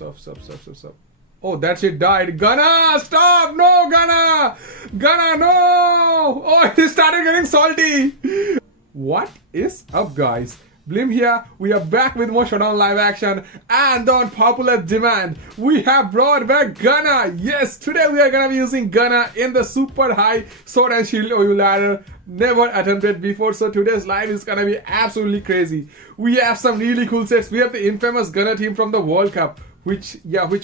Stop. Oh, that shit died. Gunna, stop! No, Gunna! Gunna, no! Oh, it started getting salty. What is up, guys? Blim here. We are back with more Showdown live action, and on popular demand, we have brought back Gunna. Yes, today we are gonna be using Gunna in the super high sword and shield OU ladder. Never attempted before, so today's live is gonna be absolutely crazy. We have some really cool sets. We have the infamous Gunna team from the World Cup, which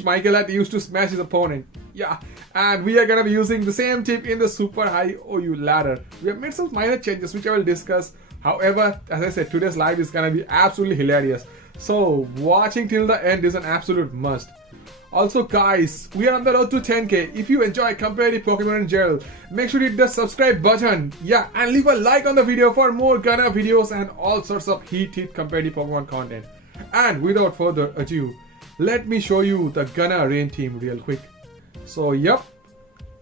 Michael had used to smash his opponent. Yeah, and we are gonna be using the same team in the super high OU ladder. We have made some minor changes, which I will discuss. However, as I said, today's live is gonna be absolutely hilarious. So watching till the end is an absolute must. Also, guys, we are on the road to 10k. If you enjoy competitive Pokemon in general, make sure to hit the subscribe button. Yeah, and leave a like on the video for more Gunna videos and all sorts of heat competitive Pokemon content. And without further ado, let me show you the Gunna rain team real quick. So, yep,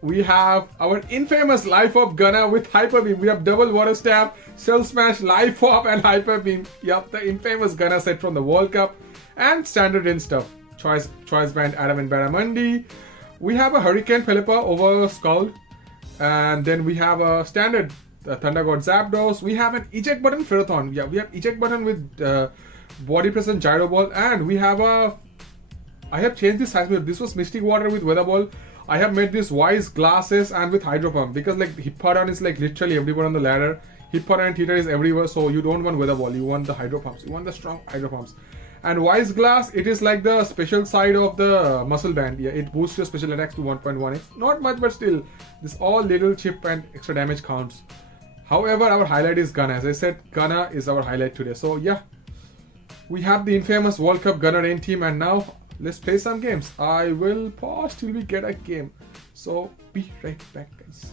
we have our infamous Life Up Gunna with Hyper Beam. We have double water stab, Shell Smash, Life Up and Hyper Beam. Yep, the infamous Gunna set from the World Cup and standard in stuff. Choice Band Adam and Barramundi. We have a Hurricane Pelipper over Skull. And then we have a standard Thunder God Zapdos. We have an eject button Ferrothorn. Yeah, we have eject button with body press and gyro ball. And we have a... I have changed this size. This was Mystic Water with Weather Ball. I have made this Wise Glasses and with Hydro Pump. Because like Hippodon is like literally everywhere on the ladder. Hippodon and Teeter is everywhere. So you don't want Weather Ball. You want the Hydro Pumps. You want the strong Hydro Pumps. And Wise Glass, it is like the special side of the Muscle Band. Yeah, it boosts your special attacks to 1.1x. Not much, but still, this all little chip and extra damage counts. However, our highlight is Gunna. As I said, Gunna is our highlight today. So yeah, we have the infamous World Cup Gunna rain team, and now let's play some games. I will pause till we get a game. So be right back, guys.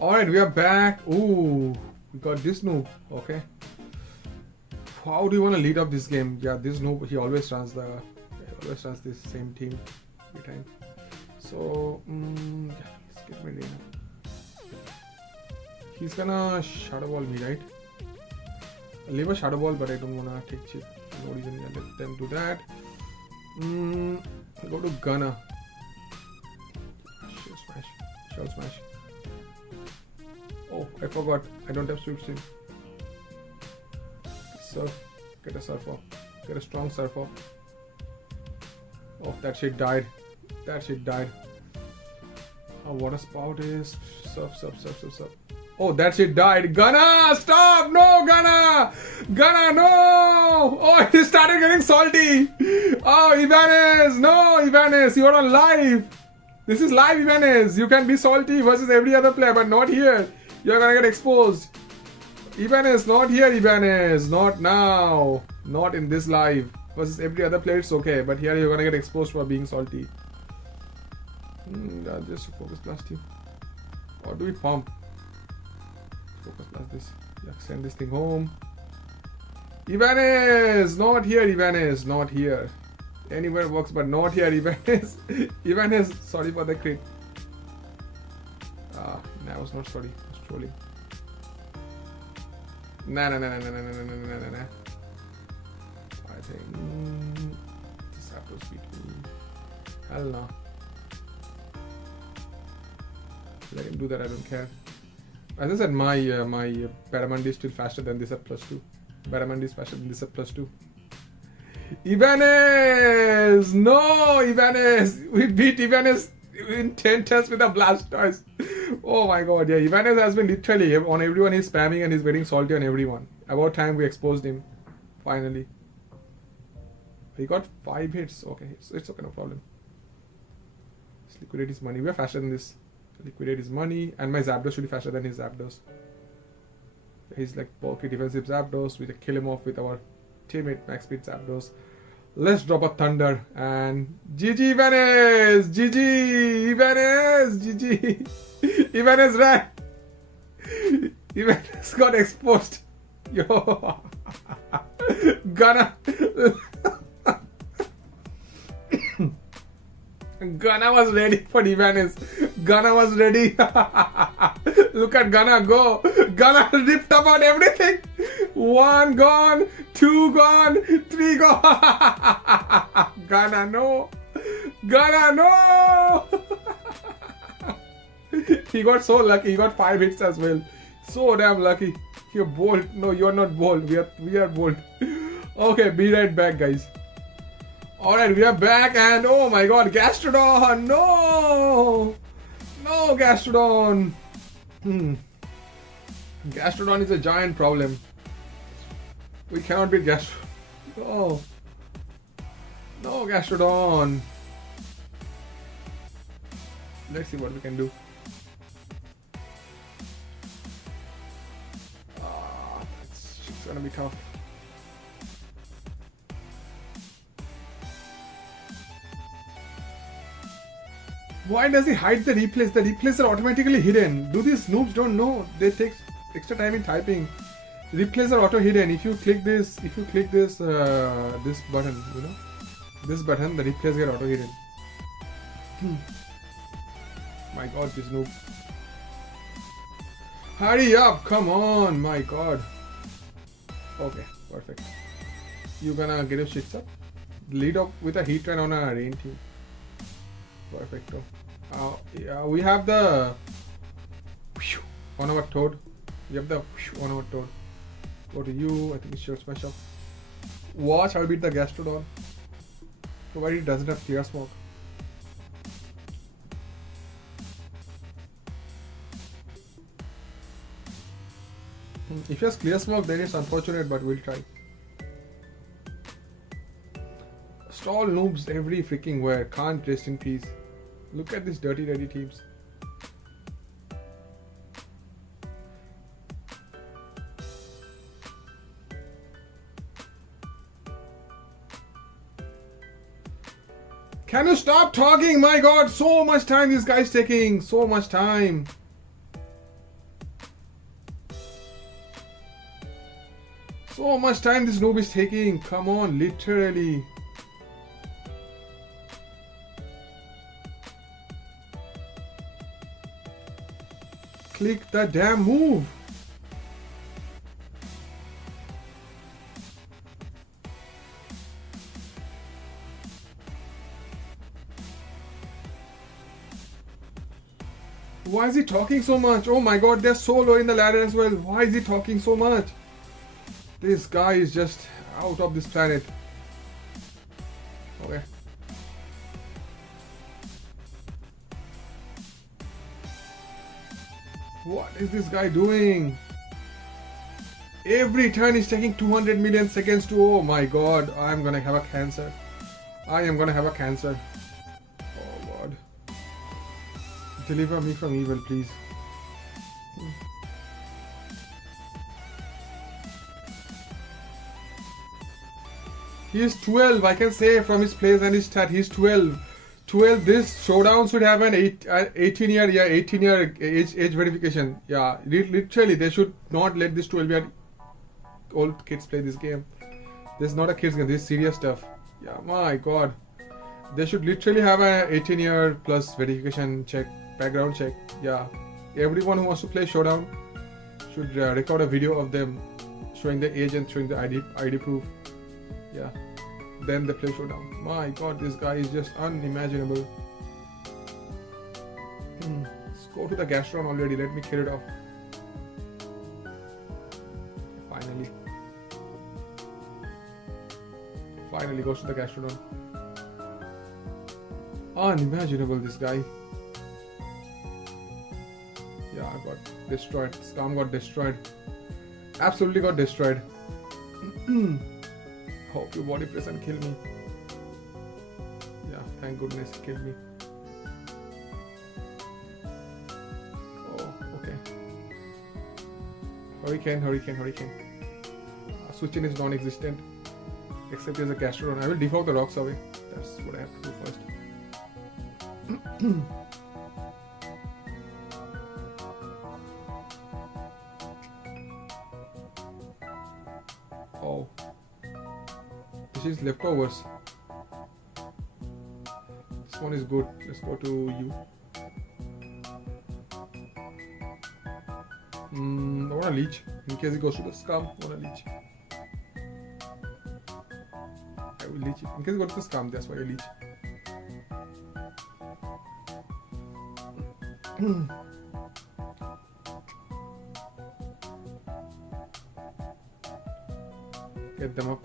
Alright, we are back. Ooh, we got this Noob. Okay. How do you want to lead up this game? Yeah, this Noob, he always runs this same team every time. So yeah, let's get ready now. He's gonna Shadow Ball me, right? I'll leave a Shadow Ball, but I don't wanna take chip. No reason to let them do that. I'll go to Gunna. Shell Smash. Oh, I forgot. I don't have Sweep Steam. Surf. Get a Surfer. Get a strong Surfer. Oh, that shit died. Oh, Water Spout is Surf. Oh, that shit died. Gunna, stop! No, Gunna! Gunna, no! Oh, it started getting salty. Oh, Ibanez! No, Ibanez, you're on live. This is live, Ibanez. You can be salty versus every other player, but not here. You're gonna get exposed. Ibanez, not here, Ibanez. Not now. Not in this live. Versus every other player, it's okay. But here you're gonna get exposed for being salty. I'll just Focus Blast you. Or do we pump? Focus Blast this. Yeah, send this thing home. Ibanez! Not here, Ibanez. Not here. Anywhere works, but not here, Ibanez. Ibanez, sorry for the crit. No, I was not sorry. I was trolling. Nah. I think this have to beat me. Hell no. Let him do that. I don't care. As I said, my Barramundi is still faster than this at +2. Barramundi is faster than this at +2. Ibanez! No, Ibanez! We beat Ibanez in 10 tests with a Blastoise. Oh my god, yeah, Ibanez has been literally on everyone. He's spamming and he's getting salty on everyone. About time we exposed him. Finally. He got 5 hits. Okay, it's okay, no problem. Let's liquidate his money. We are faster than this. Liquidate his money. And my Zapdos should be faster than his Zapdos. He's like bulky defensive Zapdos. We can kill him off with our teammate Max Speed Zapdos. Let's drop a Thunder and GG Ibanez! GG Ibanez! GG! Ibanez ran! Ibanez got exposed. Yo! Gunna! Gunna was ready for Ibanez. Gunna was ready. Look at Gunna go. Gunna ripped about everything. 1 gone, 2 gone, 3 gone. Gunna, no. Gunna, no! He got so lucky. He got 5 hits as well. So damn lucky. You're bold. No, you're not bold. We are bold. Okay, be right back, guys. Alright, we are back and oh my god, Gastrodon! No! No, Gastrodon! Gastrodon is a giant problem. We cannot beat Gastrodon. No. No, Gastrodon. Let's see what we can do. It's gonna be tough. Why does he hide the replays? The replays are automatically hidden. Do these noobs don't know? They take extra time in typing. Replays are auto hidden. If you click this, this button, you know, this button, the replays get auto hidden. My god, this noob. Hurry up, come on, my god. Okay, perfect. You gonna get your shits up? Lead up with a heat run on a rain team. Perfecto. Yeah, we have the on our toad. We have the on our toad. Go to you. I think it's shirt smash up. Watch how I beat the Gastrodon. Provided it doesn't have clear smoke. If it has clear smoke, then it's unfortunate, but we'll try. Stall noobs every freaking where. Can't rest in peace. Look at these dirty teams. Can you stop talking? My god, so much time this guy's taking. So much time. So much time this noob is taking. Come on, literally. Click the damn move. Why is he talking so much? Oh my god, they're so low in the ladder as well. Why is he talking so much? This guy is just out of this planet. Okay. What is this guy doing? Every turn is taking 200 million seconds to... Oh my god, I'm gonna have a cancer. I am gonna have a cancer. Oh god. Deliver me from evil, please. He is 12, I can say from his plays and his stat, he's 12. 12, this showdown should have an 18-year age verification. Yeah, literally, they should not let this 12-year old kids play this game. This is not a kids game, this is serious stuff. Yeah, my god. They should literally have an 18-year plus verification check, background check. Yeah, everyone who wants to play showdown should record a video of them showing the age and showing the ID proof. Yeah, then they play showdown. My god, this guy is just unimaginable. Let's go to the Gastrodon already. Let me clear it off. Finally goes to the Gastrodon. Unimaginable, this guy. Yeah, I got destroyed. Scum got destroyed. Absolutely got destroyed. Hope your body press and kill me. Yeah, thank goodness it killed me. Oh, okay. Hurricane. Switch in is non-existent. Except as a Gastrodon. I will defog the rocks away. That's what I have to do first. Oh. This is leftovers. This one is good. Let's go to you. I want a leech. In case it goes to the scum, I want a leech. I will leech it. In case it goes to the scum, that's why I leech. Get them up.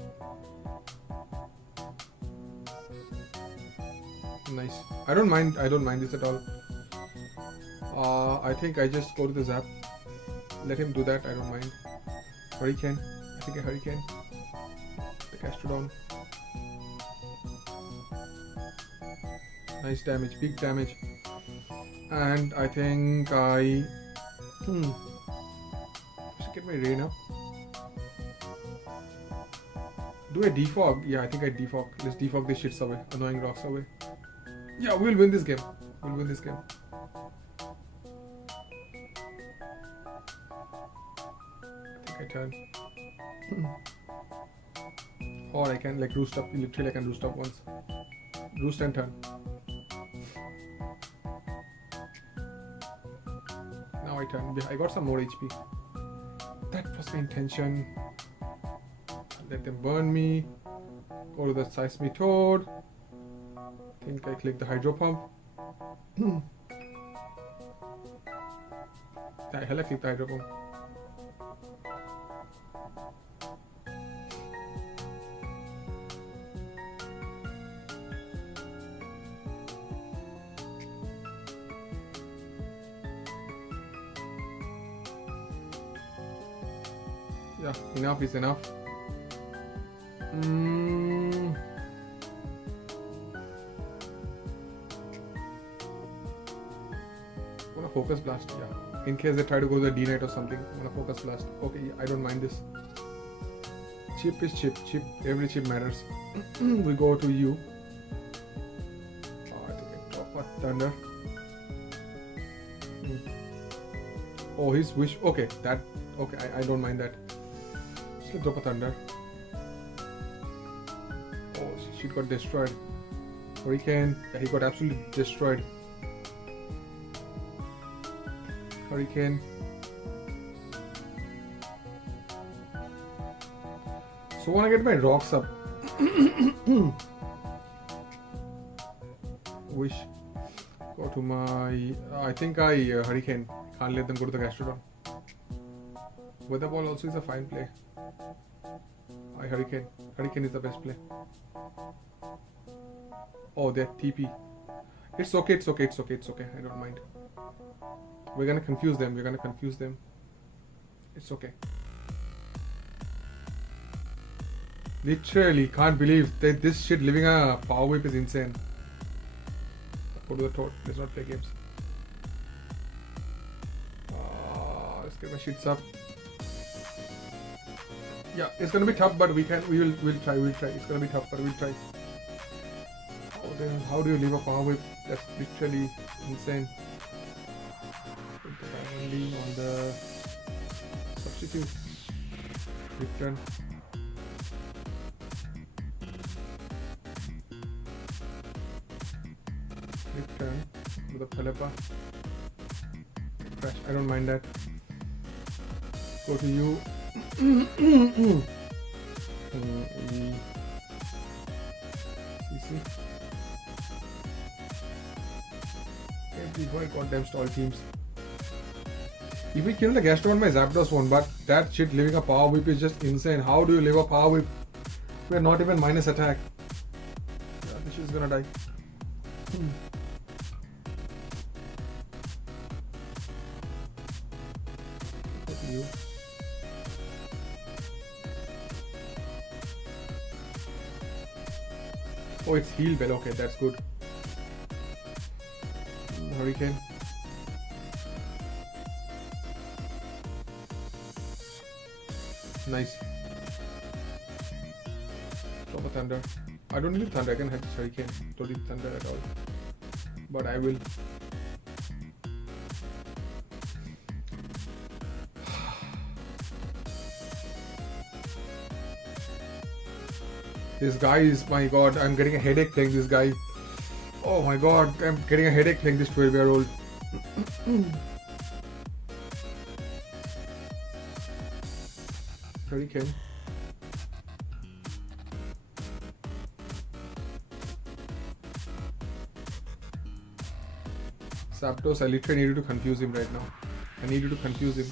Nice. I don't mind this at all. I think I just go to the zap. Let him do that, I don't mind. Hurricane. I think a Hurricane. The Gastrodon. Nice damage, big damage. And I think I should get my rain up. Do I defog? Yeah, I think I defog. Let's defog these shits away. Annoying rocks away. Yeah, we'll win this game. We'll win this game. I think I turn. Or I can like roost up. Literally I can roost up once. Roost and turn. Now I turn. I got some more HP. That was my intention. Let them burn me. Go to the Seismic Toad. I think I click the Hydro Pump. The hell I clicked the Hydro Pump. Yeah, enough is enough. Wanna focus blast? Yeah. In case they try to go to the D-Knight or something, wanna focus blast. Okay, I don't mind this. Chip is chip. Chip. Every chip matters. We go to you. I think I drop a thunder. Oh, his wish. Okay, that. Okay, I don't mind that. Let's drop a thunder. Oh, she got destroyed. Hurricane. Yeah, he got absolutely destroyed. Hurricane. So when I get my rocks up, wish. Go to my. I think I Hurricane. Can't let them go to the Gastrodon. Weather Ball also is a fine play. I Hurricane. Hurricane is the best play. Oh, they're TP. It's okay, it's okay, it's okay, it's okay. I don't mind. We're gonna confuse them. We're gonna confuse them. It's okay. Literally, can't believe that this shit living a power whip is insane. Go to the Toad. Let's not play games. Let's get my shits up. Yeah, it's gonna be tough, but we'll try. It's gonna be tough, but we'll try. Oh, then how do you leave a power whip? That's literally insane. Put the diamond on the substitute. Return. Return with the Pelepa. Crash. I don't mind that. Go to you. CC. Every goddamn stall teams. If we kill the Gastrodon, my Zapdos won, but that shit living a power whip is just insane. How do you live a power whip? We're not even minus attack. Yeah, this shit's gonna die. You. Oh, it's heal bell. Okay, that's good. Hurricane. Nice. Drop a thunder. I don't need thunder. I can have Hurricane. Don't need thunder at all. But I will. This guy is, my god, I'm getting a headache playing this guy. Oh my god, I'm getting a headache playing this 12-year-old. Hurricane. Zapdos, I literally need you to confuse him right now. I need you to confuse him.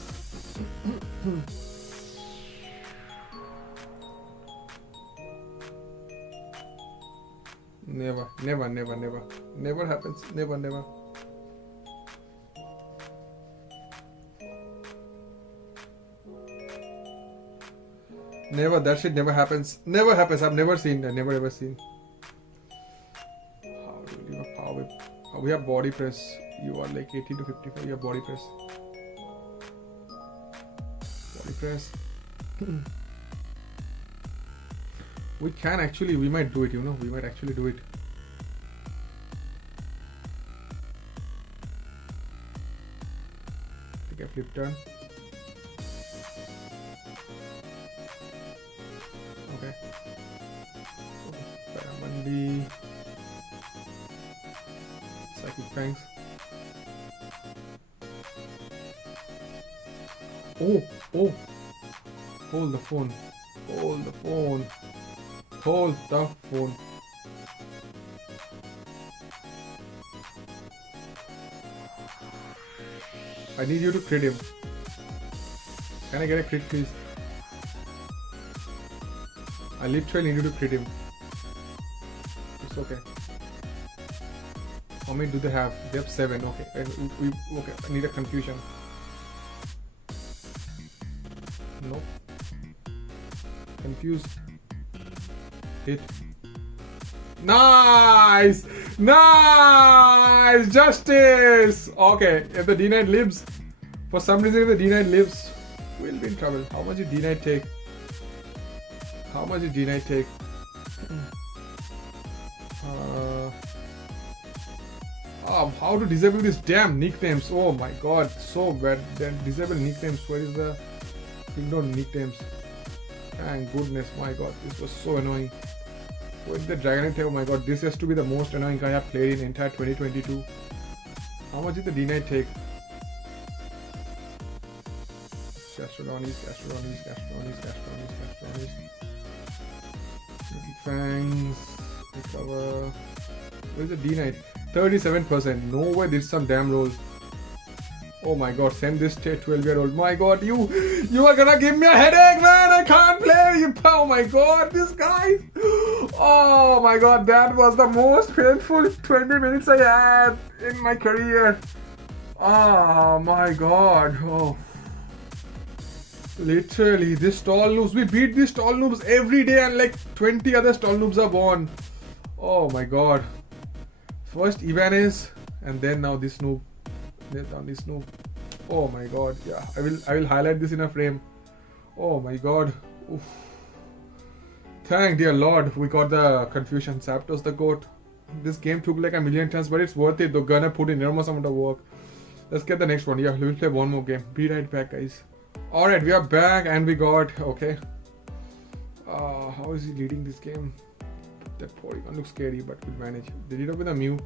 Never, never, never, never. Never happens. Never, never. Never, that shit never happens. Never happens. I've never seen that. Never ever seen. How do you have power? We have body press. You are like 80 to 55. You have body press. Body press. We can actually, we might do it, you know. We might actually do it. Take a flip turn. Okay. Paramandi. Psychic Fangs. Oh, oh. Hold the phone. Hold the phone. Hold the phone. I need you to crit him. Can I get a crit, please? I literally need you to crit him. It's okay. How many do they have? They have 7. Okay. Okay. I need a confusion. Nope. Confused. Hit. Nice! Nice! Justice! Okay, if the D9 lives, for some reason if the D9 lives, we'll be in trouble. How much did D9 take? How much did D9 take? How to disable these damn nicknames? Oh my god, so bad. Then disable nicknames. Where is the kingdom nicknames? Thank goodness, my god, this was so annoying. With the Dragonite type, oh my god, this has to be the most annoying guy I've played in entire 2022. How much did the D9 take? Gastrodonties, Gastrodonties, Gastrodonties, Gastrodonties, Gastrodonties. Fangs, recover. Where's the D9? 37%. No way, did some damn roll. Oh my god, send this to a 12-year-old. My god, you are gonna give me a headache, man. I can't play you. Oh my god, this guy. Oh my god, that was the most painful 20 minutes I had in my career. Oh my god. Oh. Literally, this tall noobs. We beat these tall noobs every day and like 20 other tall noobs are born. Oh my god. First Ibanez and then now this noob. On this noob. Oh my god, yeah. I will highlight this in a frame. Oh my god. Oof. Thank dear lord we got the confusion. Zapdos the goat. This game took like a million times, but it's worth it though. Gunna put in enormous amount of work. Let's get the next one. Yeah, we'll play one more game. Be right back, guys. Alright, we are back and we got okay. How is he leading this game? That Porygon looks scary, but we'll manage. Did it up with a Mew?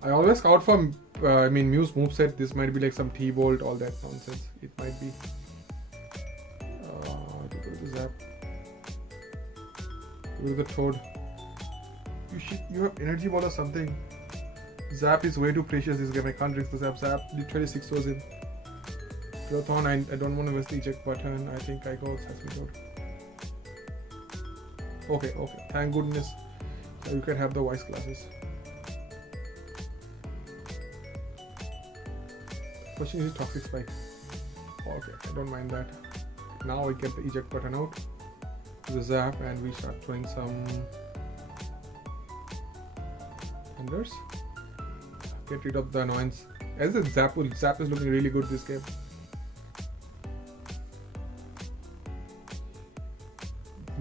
I always scout for Mew's moveset. This might be like some T-Bolt, all that nonsense. It might be. Go to the Zap. Go to the Toad. You have Energy Ball or something. Zap is way too precious this game. I can't risk the Zap. Zap literally 6 was in. Proton, I don't want to miss the eject button. I think I go Sesame Toad. Okay. Thank goodness. So you can have the voice classes. Question is Toxic Spike. Okay, I don't mind that. Now we get the eject button out to the Zap and we start throwing some thunders. Get rid of the annoyance. As a Zap is looking really good this game.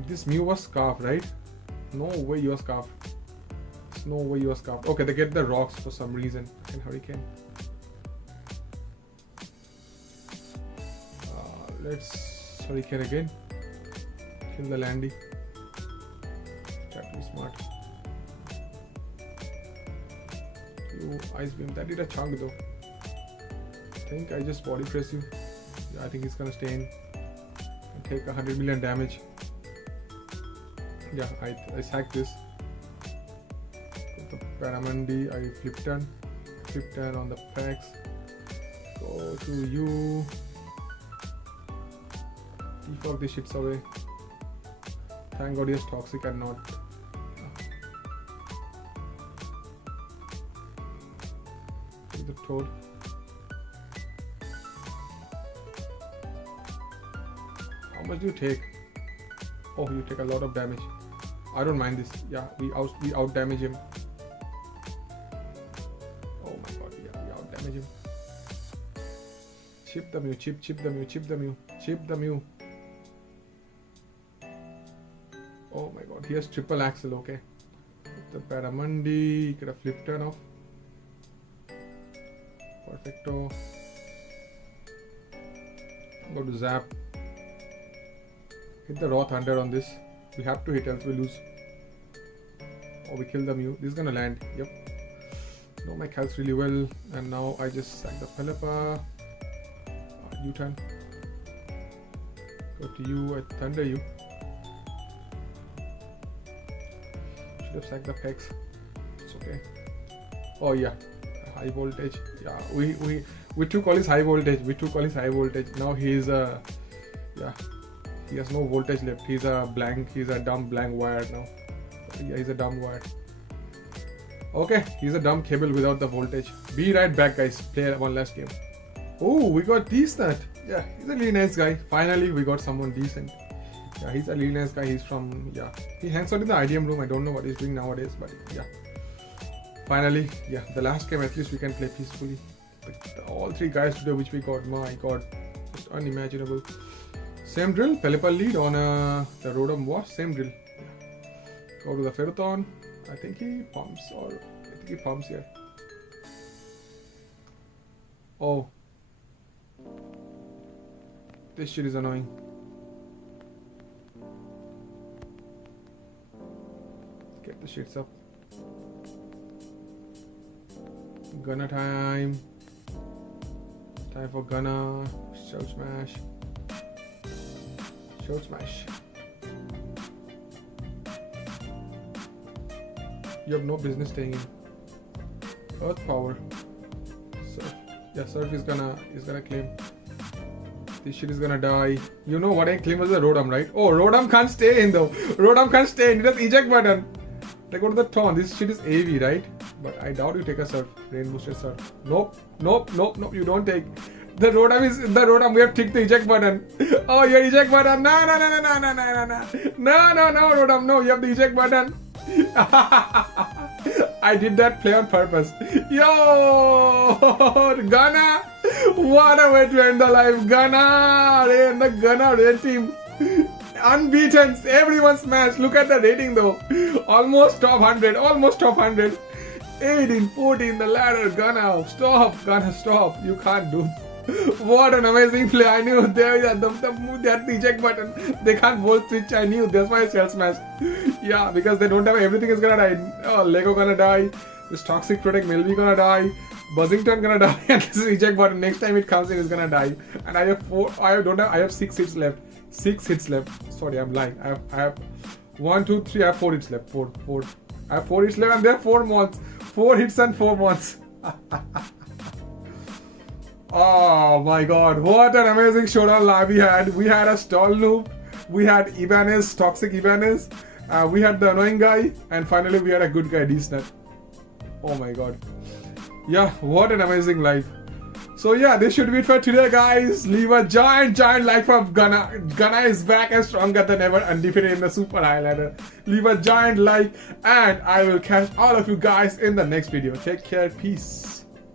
This Mew was Scarf, right? No way you are Scarf. There's no way you are Scarf. Okay, they get the rocks for some reason. And Hurricane. Let's Hurricane again. Kill the Landy. Try to be smart. You Ice Beam. That did a chunk though. I think I just body press you. Yeah, I think he's gonna stay in and take 100 million damage. Yeah, I sacked this. With the Paramandi, I flip turn. chip 10 on the packs. Go to you. Defog these shits away. Thank God he is toxic and not. The toad. How much do you take? Oh, you take a lot of damage. I don't mind this. Yeah, we out damage him. Oh my God, yeah, we out damage him. Chip the Mew, chip the Mew, chip the Mew, chip the Mew. Oh my God, he has triple axle. Okay, the Paramundi could have flipped turn off. Perfecto. I'm going to zap. Hit the raw thunder on this. We have to hit else we lose. Oh, we kill the Mew. This is gonna land. Yep. Know my calcs really well. And now I just sack the Pelipper. U-turn. Go to you. I thunder you. Should have sacked the Pex. It's okay. Oh yeah. High voltage. Yeah. We took all his high voltage. Now he's yeah. He has no voltage left. He's a dumb blank wire now. Yeah, he's a dumb wire. Okay, he's a dumb cable without the voltage. Be right back, guys. Play one last game. Oh, we got decent. Yeah, he's a really nice guy. Finally, we got someone decent. Yeah, he's a really nice guy. He's from, yeah. He hangs out in the IDM room. I don't know what he's doing nowadays, but yeah. Finally, yeah, the last game at least we can play peacefully. All three guys today which we got, my God, just unimaginable. Same drill, Pelipper lead on the Rotom Wash, same drill. Go to the Ferrothorn. I think he pumps, here. Oh. This shit is annoying. Get the shits up. Gunna time. Time for Gunna. Shout Smash. Shout Smash. You have no business staying in. Earth Power. Surf. Yeah, Surf is gonna claim. This shit is gonna die. You know what I claim was the Rotom, right? Oh, Rotom can't stay in though. Rotom can't stay in. It has eject button. They go to the Taunt. This shit is AV, right? But I doubt you take a Surf. Rain boosted Surf. Nope. You don't take. The Rotom is the Rotom. We have ticked the eject button. Oh, your eject button. No, Rotom. No, you have the eject button. I did that play on purpose. Yo, Gunna. What a way to end the live. Gunna. The Gunna red team. Unbeaten. Everyone smashed. Look at the rating though. Almost top 100. 18, 14, the ladder. Gunna. Gunna, stop. You can't do. What an amazing play. I knew they had the eject button. They can't volt switch. I knew. That's why I shell smashed. Yeah, because they don't have everything is gonna die. Oh, Lego gonna die. This Toxic Protect Melby gonna die. Buzzington gonna die. And this eject button. Next time it comes in is gonna die. And I have 6 hits left. 6 hits left. Sorry, I'm lying. I have 1, 2, 3. I have 4 hits left. 4. I have 4 hits left and there are 4 months. 4 hits and 4 months. Oh my God, what an amazing showdown live we had. We had a stall noob, we had Ibanez, toxic Ibanez, we had the annoying guy, and finally we had a good guy, decent. Oh my God. Yeah, what an amazing live. So yeah, this should be it for today, guys. Leave a giant like for Gunna. Gunna is back and stronger than ever, undefeated in the Super High Ladder. Leave a giant like, and I will catch all of you guys in the next video. Take care, peace.